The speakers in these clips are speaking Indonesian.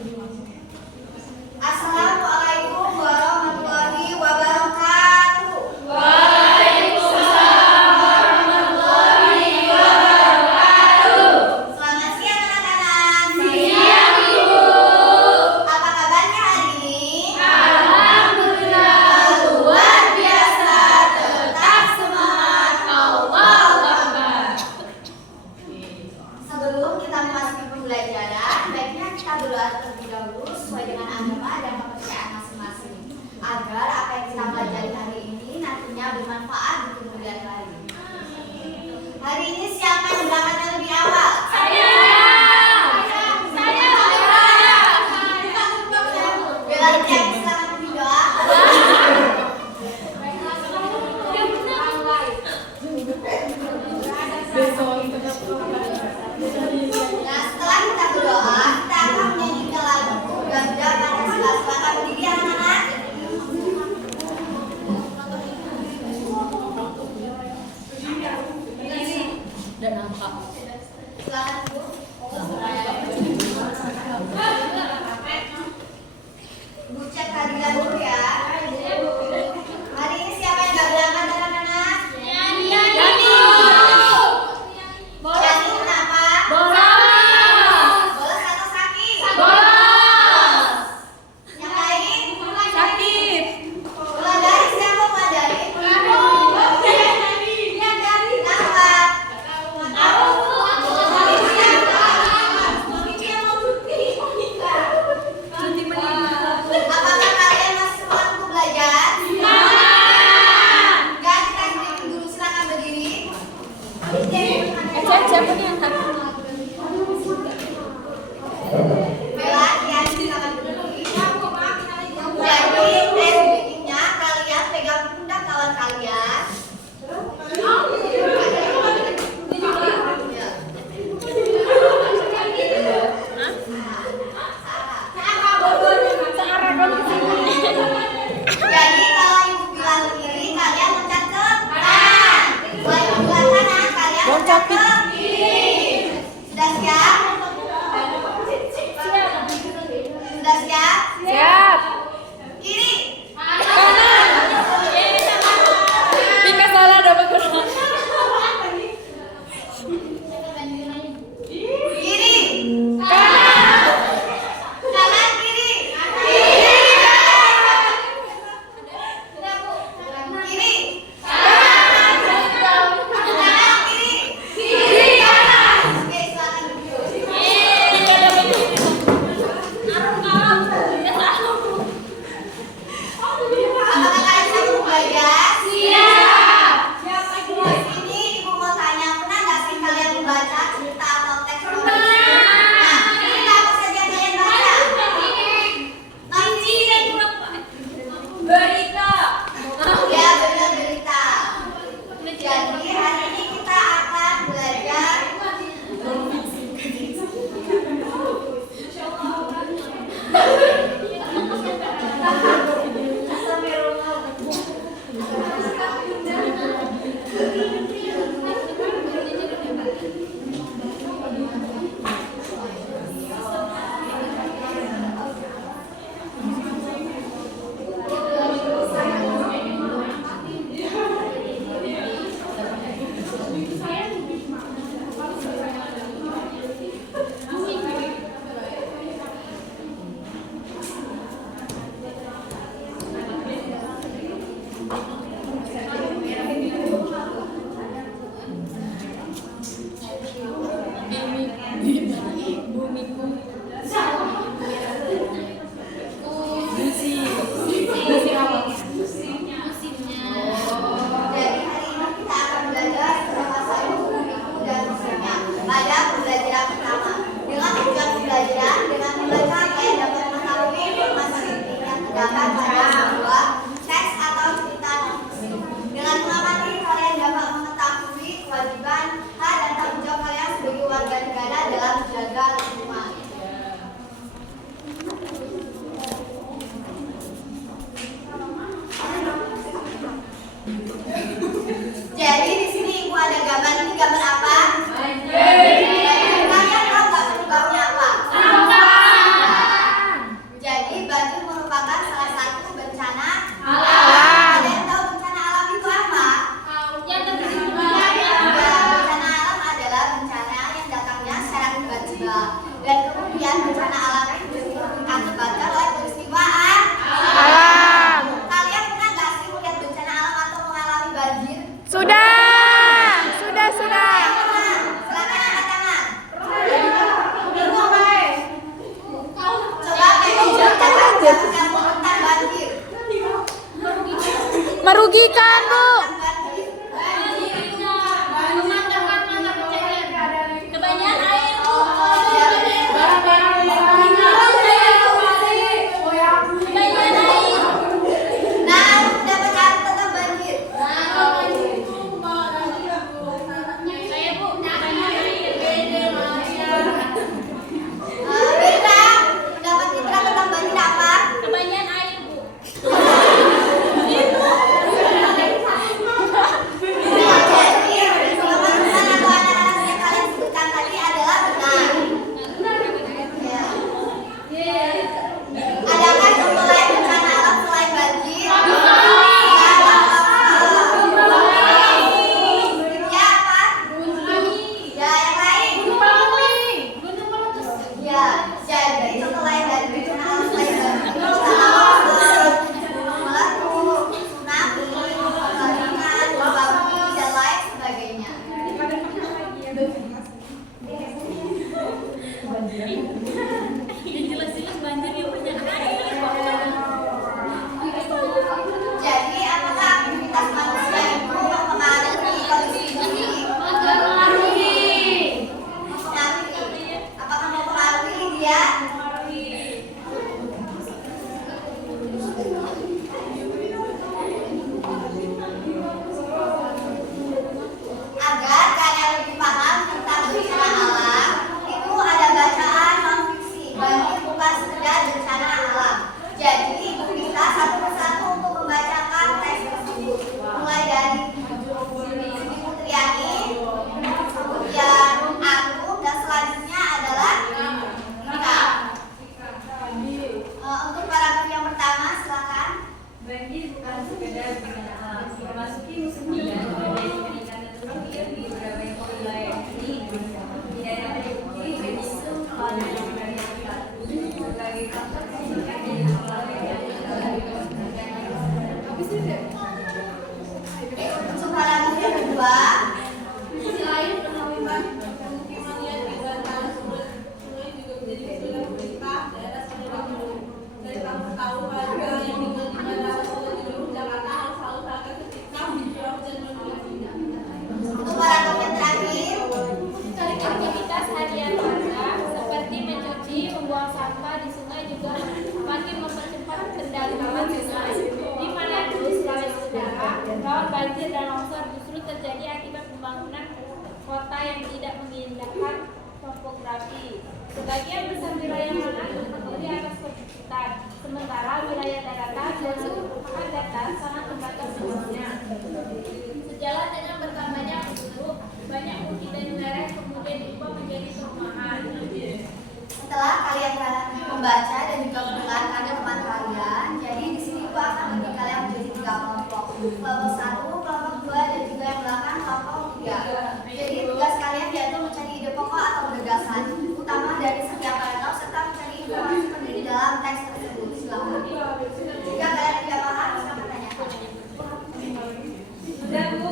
Assalamualaikum warahmatullahi wabarakatuh. Waalaikumsalam warahmatullahi wabarakatuh. Selamat siang anak-anak. Siang, Ibu. Apa kabarnya hari ini? Alhamdulillah luar biasa, tetap semangat. Allahu Akbar. Sebelum kita memasuki pembelajaran, baiknya kita berdoa terlebih dahulu sesuai dengan agama dan kepercayaan masing-masing, agar apa yang kita pelajari hari ini nantinya bermanfaat di kemudian hari. Hari ini siapa yang berangkatnya lebih awal? Saya. Bella Letiani, selamat berdoa. Nah, setelah kita berdoa, kita akan menyanyikan lagu Garuda Pancasila. Ikan, Bu. Kebanyakan air, Bu. Kebanyakan air. Nah, dapat arti tentang banjir. Saya, Bu. Kebanyakan air. Mitra, dapat Mitra tentang banjir apa? Kebanyakan air, Bu. Jadi, teman-teman atau anak-anak yang kalian sebutkan tadi adalah benar. Ya. Adakah contoh lain bencana alam selain banjir? Ya, apa? Ya, yang lain? Ya, jadi contoh lain dari bencana alam selain banjir adalah gunung meletus, tsunami, kekeringan, wabah bumi, dan lain sebagainya. Jelas-jelas banjir yang banyak air. Jadi, apakah aktivitas manusia itu mempengaruhi kondisi bumi? Mempengaruhi. Nanti, apakah mempengaruhi dia? Agar kalian lebih paham tentang bencana alam, itu ada bacaan non-fiksi. Banjir bukan sekedar bencana alam. Jadi, ibu minta satu persatu untuk membacakan teks tersebut. Mulai dari Siti Putriani, kemudian aku, dan selanjutnya adalah Rika. Untuk paragraf yang pertama, silakan. Banjir bukan sekedar bencana alam. Memasuki musim hujan terjadi peningkatan curah hujan di beberapa wilayah di Indonesia. Tidak ada terbukti begitu hal yang berarti berbagai faktor menyebabkan jadi Untuk paragraf yang kedua, Selain pengawetan pemukiman yang di bantaran sungai juga menjadi kesulitan pemerintah daerah sekitar Gunung. Dari tahu warga yang tinggal di bantaran sungai di Gunung Jakarta harus selalu akan ketika curah hujan meningkat. untuk paragraf yang terakhir, Cari aktivitas harian warga seperti mencuci, membuang sampah di sungai juga makin mempercepat pendangkalan sungai. Di Manado, Sulawesi Utara, rawan banjir dan longsor justru terjadi akibat pembangunan kota yang tidak mengindahkan topografi. Sebagian besar wilayah Manado terdiri atas perbukitan, sementara wilayah daratan dan merupakan datar sangat terbatas luasnya. Sejalan dengan bertambahnya penduduk, banyak bukit dan wilayah kemudian diubah menjadi perumahan. setelah kalian membaca dan juga mendengarkan teman kalian, jadi di sini gua akan bagi kalian menjadi 3 kelompok. Kelompok 1, kelompok 2, dan juga yang belakang kelompok 3. Jadi tugas kalian yaitu mencari ide pokok atau gagasan utama dari setiap paragraf serta mencari informasi penting di dalam teks tersebut. Silakan. Jika kalian tidak paham, silakan tanyakan. Sudah, Bu.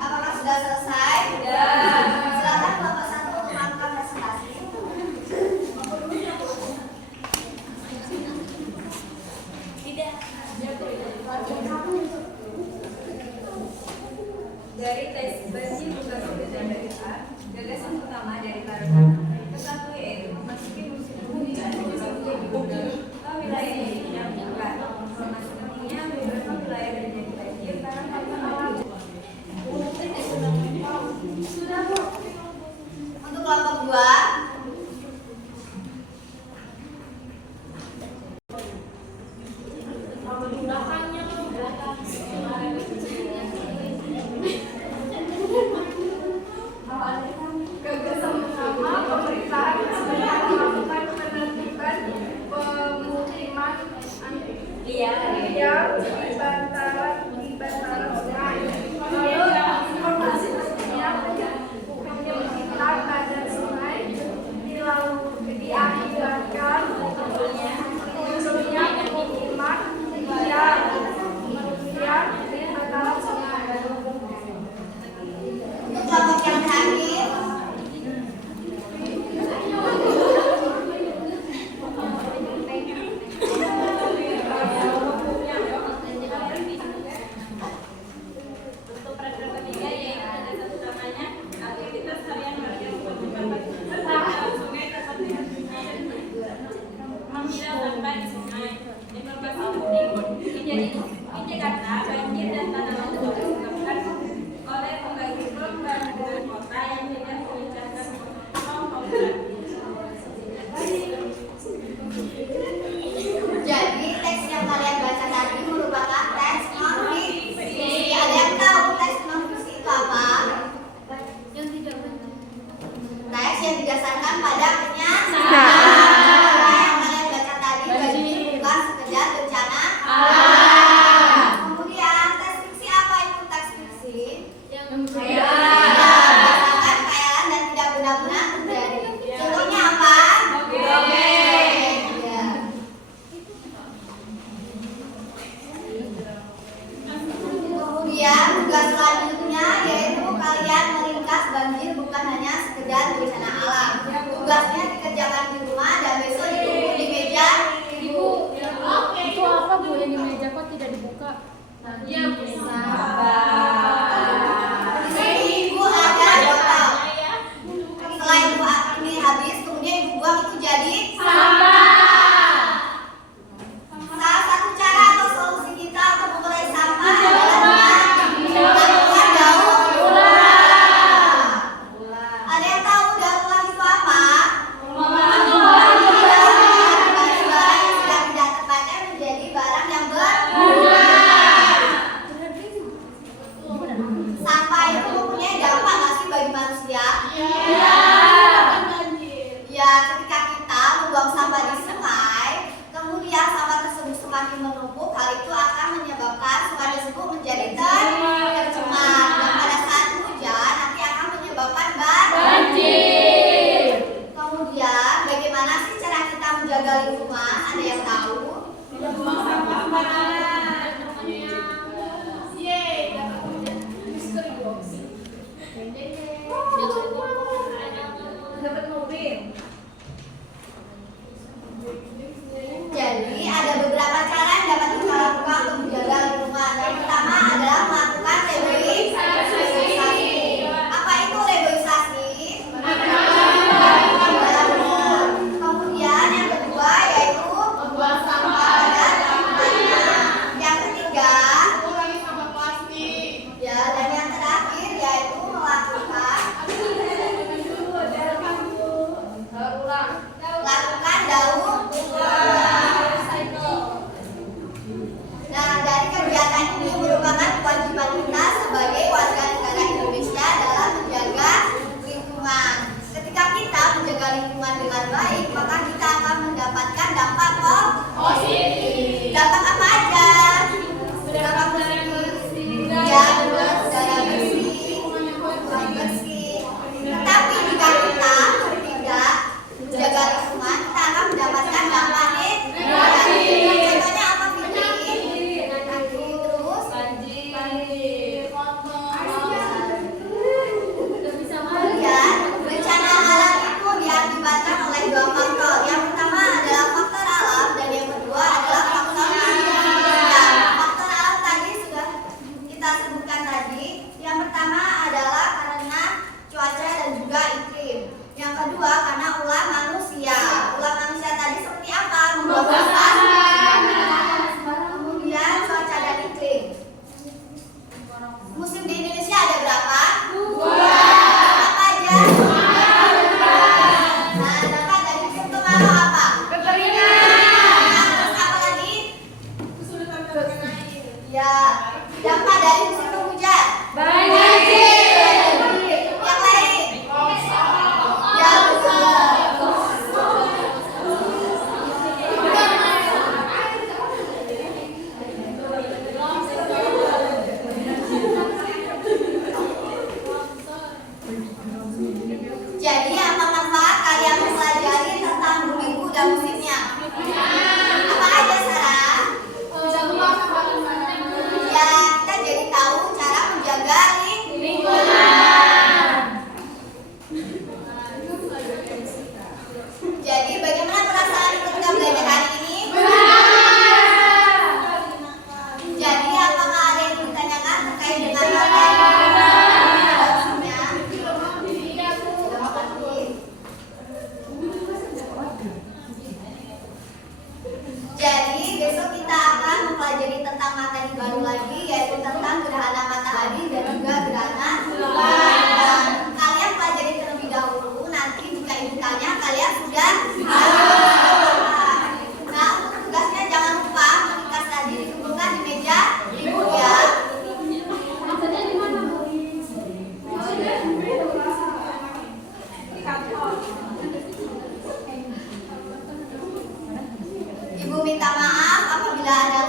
Apakah sudah selesai? Sudah. Silakan kelompok 1 untuk melakukan presentasi. Tidak. Dari tes banjir bukan sekedar berita, gagasan utama dari paragraf ke-1 yaitu memasuki musim hujan curah hujan di beberapa wilayah yang didampak. Informasi pentingnya beberapa wilayah terjadi banjir karena faktor alam. Untuk kelompok 2, Gagasan pertama, pemerintahan sebenarnya melakukan penertiban pemukiman yang di bantaran sungai. Lalu informasi pentingnya penyempitan badan sungai diakibatkan munculnya pemukiman yang di bantaran sungai. untuk kelompok yang terakhir, tugasnya dikerjakan di rumah dan besok ditunggu di meja ibu. Itu apa Bu yang di meja kok tidak dibuka? Ya, Bu. Di sini ibu ada botol. Setelah ibu ini habis, kemudian ibu buang itu jadi salah satu cara atau solusi kita untuk mengurangi sampah adalah dengan melakukan daur ulang. Ada yang tahu daur ulang itu apa? Barang-barang yang sudah tidak terpakai menjadi barang yang berguna. Sampah itu mempunyai dampak nggak sih bagi manusia? Ya, ketika kita membuang sampah di sungai, kemudian sampah tersebut semakin menumpuk, hal itu akan menyebabkan sungai tersebut menjadi tercemar. Dan pada saat hujan nanti akan menyebabkan banjir. Kemudian, bagaimana sih cara kita menjaga lingkungan? Ada yang tahu? Buang sampah sembarangan. Yeay, dapat mystery box. Dapat mobil. Jadi ada beberapa cara yang dapat kita lakukan untuk menjaga lingkungan. Yang pertama adalah melakukan reboisasi. Apa itu reboisasi? Kemudian yang kedua yaitu membuang sampah pada tempatnya. Yang ketiga, Kurangi sampah plastik. ya, dan yang terakhir yaitu melakukan daur ulang. Nah, dari kegiatan ini merupakan kewajiban kita sebagai warga negara Indonesia dalam menjaga lingkungan. Ketika kita menjaga lingkungan dengan baik, maka kita akan mendapatkan dampak positif. Dampak apa aja? Dampak positif. Ya, benar, udara bersih, lingkungan bersih. Tetapi jika kita tidak menjaga lingkungan, kita akan mendapatkan dampak negatif. Contohnya apa, Fitri? Terus kemudian bencana alam itu diakibatkan oleh dua faktor. Yang pertama adalah faktor alam dan yang kedua adalah faktor manusia. Faktor alam tadi sudah kita sebutkan tadi. Yang pertama adalah karena cuaca dan juga iklim. Yang kedua karena ulah manusia. Ulah manusia tadi seperti apa? Membuang sampah. Kemudian cuaca dan iklim. Musim di Indonesia ada berapa? Apa aja? Nah, dampak dari musim kemarau apa? Nah, terus apa lagi? Kesulitan mendapatkan air. Ya, dampak dari musim penghujan. Yang lain? Ya, betul. Jadi apa manfaat kalian mempelajari tentang bumiku dan musimnya? Apa aja, Sarah? Ya, kita jadi tahu cara menjaga lingkungan. Jadi bagaimana perasaan ketika belajar hari ini? Jadi apakah ada yang ditanyakan terkait dengan materi? Jadi besok kita akan mempelajari tentang materi baru lagi, yaitu tentang gerhana matahari dan juga gerhana bulan. Kalian pelajari terlebih dahulu, nanti jika ibu tanya kalian sudah Nah, untuk tugasnya jangan lupa kertas tadi dikumpulkan di meja ibu ya. Ibu minta maaf apabila ada